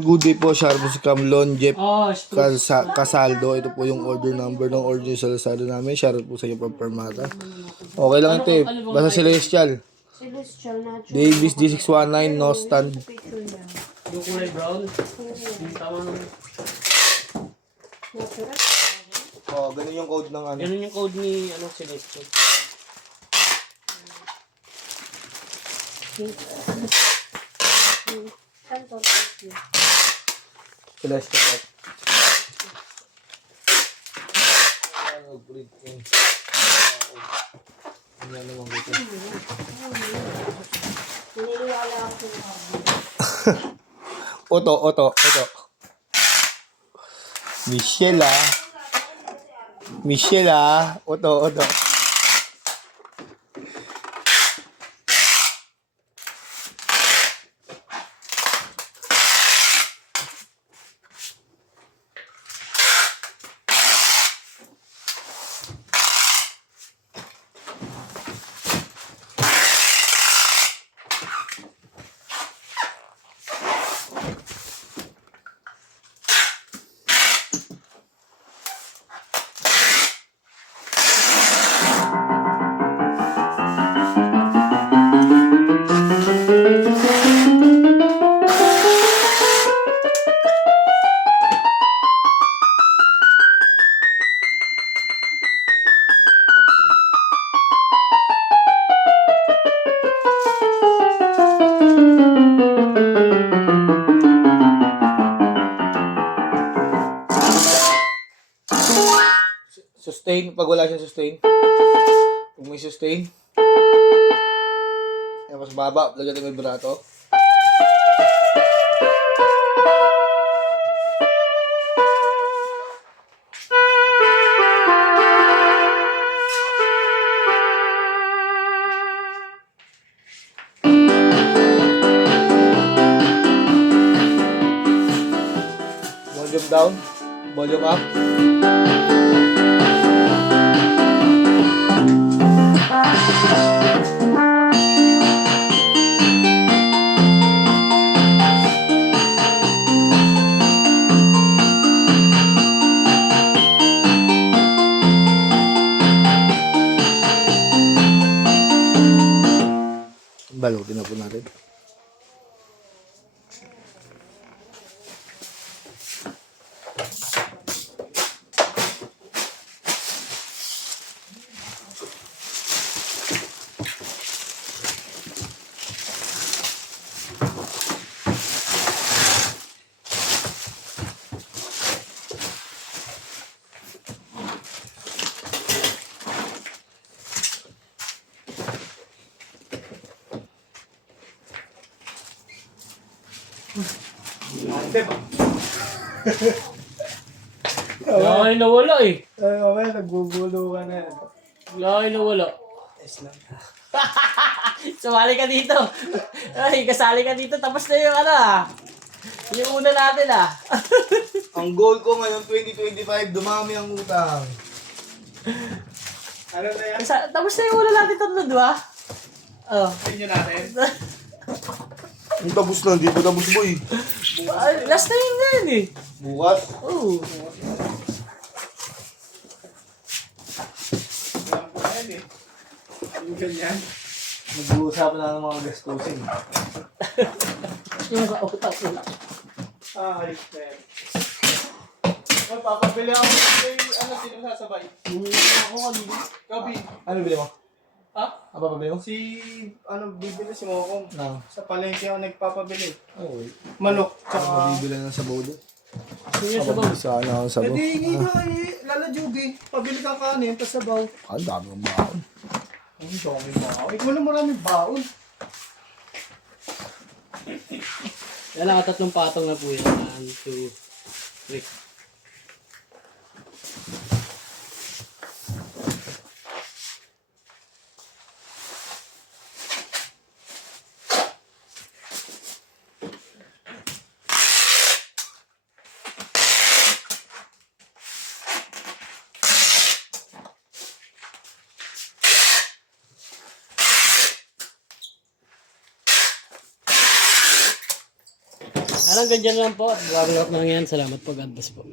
Good day po, Sharpo si Camlon, Jeff Stress. Casaldo. Ito po yung order number ng order sa Lazada namin. Shoutout po sa inyo from Permata. Okay lang ito eh. Basta Celestial. Celestial na. Davis D619, no stand. Yung kulay brown. Yung tama naman. Oh, ganun yung code ng ano. Ganun yung code ni Celestial. Celestial. Ano naman dito? Oto. Michelle Oto. Sustain, pag wala siyang sustain. Pag may sustain. Ayan, mas baba. Lagyan natin may vibrato. Volume down. Volume up. Balutin na po natin. Wala kayo nawala eh. Ay, okay, nagbubulo ka na yan. Wala kayo nawala. Yes lang. Sumali ka dito. Ay, kasali ka dito. Tapos na yung yung una natin Ang goal ko ngayon 2025, dumami ang utang. Ano na yan? Tapos na yung una natin tatlo, di ba? Oh. Inyo natin? Ang tapos na, hindi pa tapos boy. Last na yun ngayon eh. Bukas. Oo. Alam ko na yan eh. Yung ganyan. Mag-uusapan na ng mga gastusin. Yung kautak ko. Ayos na yan. Ay, papabili ako ng sino sasabay? Ako kanina. Gabi. Ano bili mo? Ha? Ano pa bili mo? Bibili si Mokong. No. Sa palengke ako nagpapabili. Oh, Manok, Tsaka tsaka... mabibili ng sabaw doon. Sino yung sabaw? Sana ako sabaw. Pwede hingi ka eh. Lala Jugi. Pabili kang kanin, tas sabaw. Ang dami ng baon. Ang dami baon. Ikaw na maraming baon. Yan lang, tatlong patong na po yun. 1, 2, 3. Ano, hanggang dyan lang po. Wrap na lang yan. Salamat po. God bless po.